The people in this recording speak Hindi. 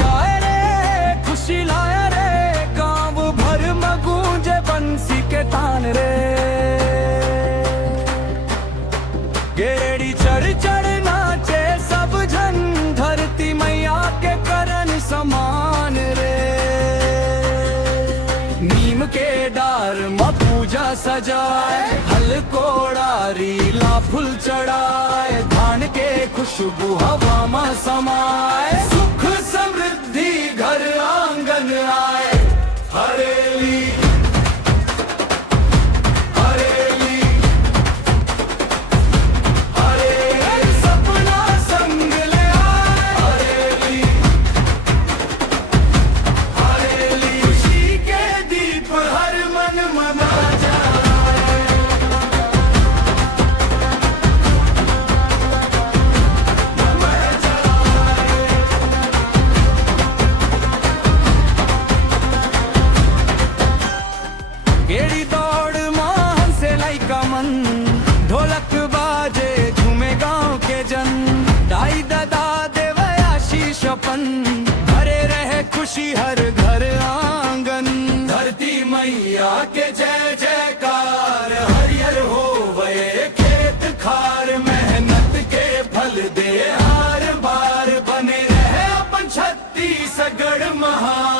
आए रे खुशी लाया रे, गांव भर में गूंजे बंसी के तान रे। गेड़ी चढ़ चढ़ नाचे सब जन, धरती मैया के करन समान रे। नीम के डार में पूजा सजाए, हल कोड़ारी ला फूल चढ़ाए, धान के खुशबू हवा में समाए, सुख समृद्धि घर आंगन आए। हरेली हरेली हरेली सपना संग ले आए। हरेली हरेली खुशी के दीप हर मन मना जाए। गेड़ी दौड़ मान से लाइका मन, ढोलक बाजे झूमे गांव के जन, दाई दादा देव आशीष अपन, भरे रहे खुशी हर घर आंगन। धरती मैया के जय जयकार, हरियर हो गए खेत खार, मेहनत के फल दे हार बार, बने रहे अपन छत्तीसगढ़ महान।